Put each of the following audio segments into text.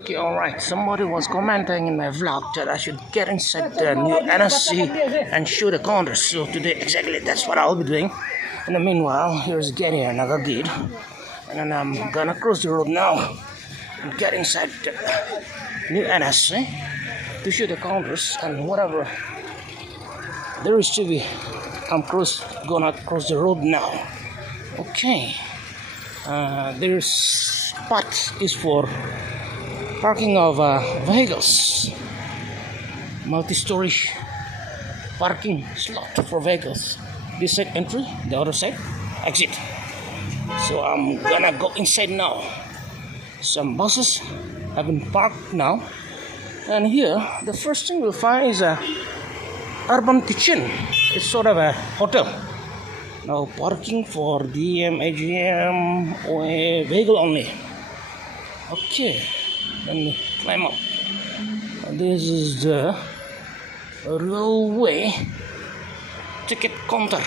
Okay, alright. Somebody was commenting in my vlog that I should get inside the new NSC and shoot the counters. So today, exactly, that's what I'll be doing. In the meanwhile, here's getting another gate. And then I'm gonna cross the road now and get inside the new NSC to shoot the counters and whatever there is to be. I'm gonna cross the road now. Okay. There's spot is for parking of vehicles, multi-story parking slot for vehicles. This side entry, the other side exit. So I'm gonna go inside now. Some buses have been parked now, and here the first thing we'll find is a urban kitchen. It's sort of a hotel. Now parking for DM, AGM, or a vehicle only. Okay. Let me climb up. This is the railway ticket counter.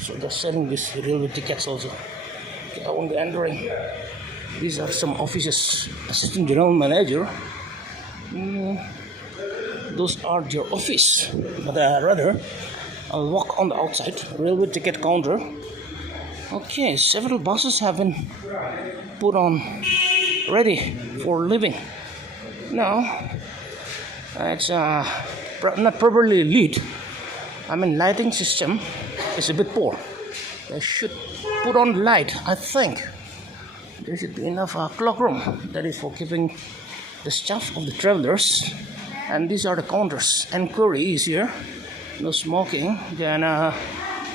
So they're selling these railway tickets also. Okay, I won't be entering. These are some offices. Assistant General Manager. Those are their office. But rather, I'll walk on the outside. Railway ticket counter. Okay, several buses have been put on ready for living. Now it's not properly lit. Lighting system is a bit poor. They should put on light. I think there should be enough clock room that is for keeping the stuff of the travelers. And these are the counters. Enquiry is here. No smoking. Then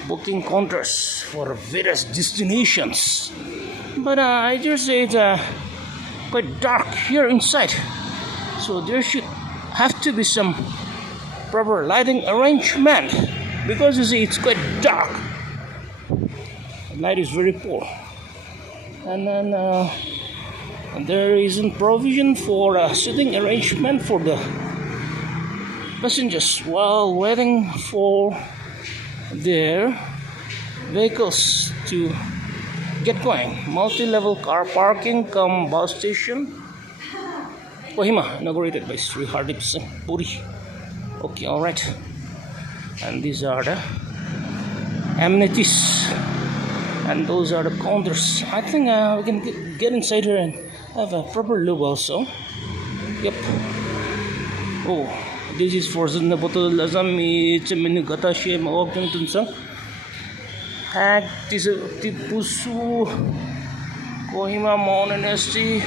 booking counters for various destinations. But I just say it's quite dark here inside, so there should have to be some proper lighting arrangement, because you see it's quite dark. The light is very poor, and then there isn't provision for a sitting arrangement for the passengers while waiting for their vehicles to get going. Multi-level car parking cum bus station. Kohima, inaugurated by Sri Hardip Singh Puri. Okay, alright. And these are the amenities. And those are the counters. I think we can get inside here and have a proper look also. Yep. Oh, this is for the bottle lazami chimini gata she mawagting tunsang. Hag Tipusu Kohima Monastery.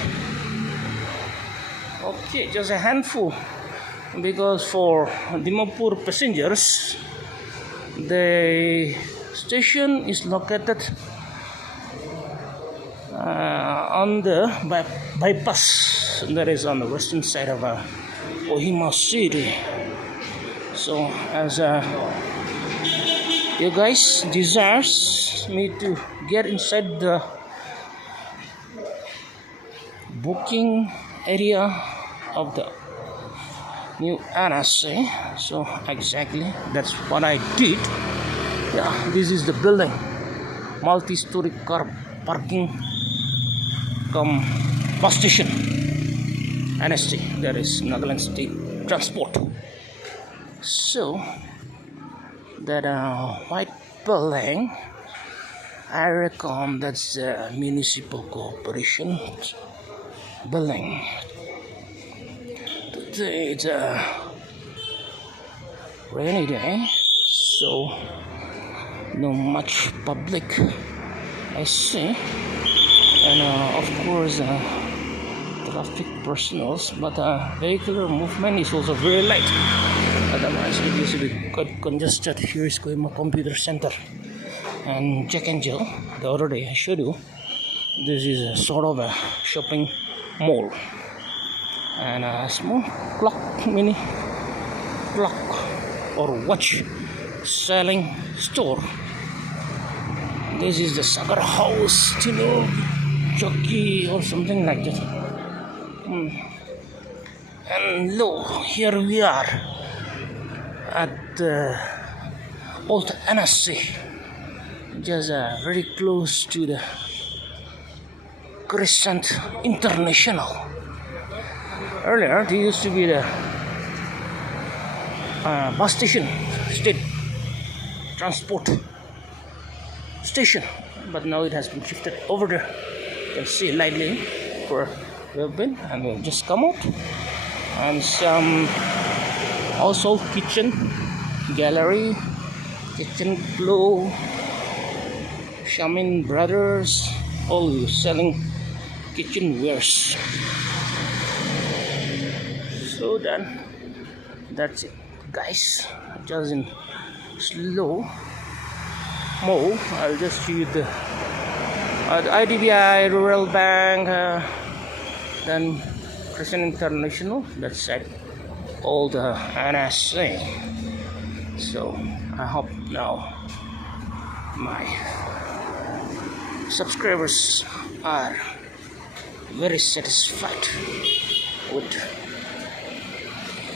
Okay, just a handful, because for Dimapur passengers, the station is located on the bypass that is on the western side of Kohima city. So as you guys desires me to get inside the booking area of the new NSA, so exactly that's what I did. Yeah, this is the building, multi-story car parking cum bus station, NST, that is Nagaland State Transport. So that white building, I reckon that's the municipal corporation building. Today it's a rainy day, so no much public I see, and of course traffic personals, but vehicular movement is also very light. Otherwise it used to be quite congested. Here is Kohima Computer Center and Jack and Jill. The other day I showed you, this is a sort of a shopping mall and a small clock, mini clock or watch selling store. This is the Sagar House, Jockey or something like that. And look, here we are at the old NSC, just very close to the Crescent International. Earlier, there used to be the bus station, state transport station, but now it has been shifted over there. You can see lightly where we have been, and we've just come out, and some also kitchen gallery, kitchen glow, Shamin Brothers, all selling kitchen wares. So then that's it, guys. Just in slow mo, I'll just show you the IDBI, Rural Bank, then Christian International. That's at all the NSA. So I hope now my subscribers are very satisfied with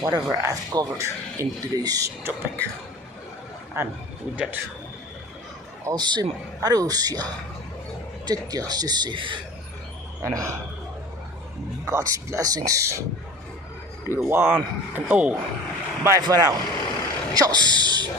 whatever I've covered in today's topic. And with that, I'll say my adios. Take care, stay safe, and God's blessings to the one and all. Bye for now. Cheers.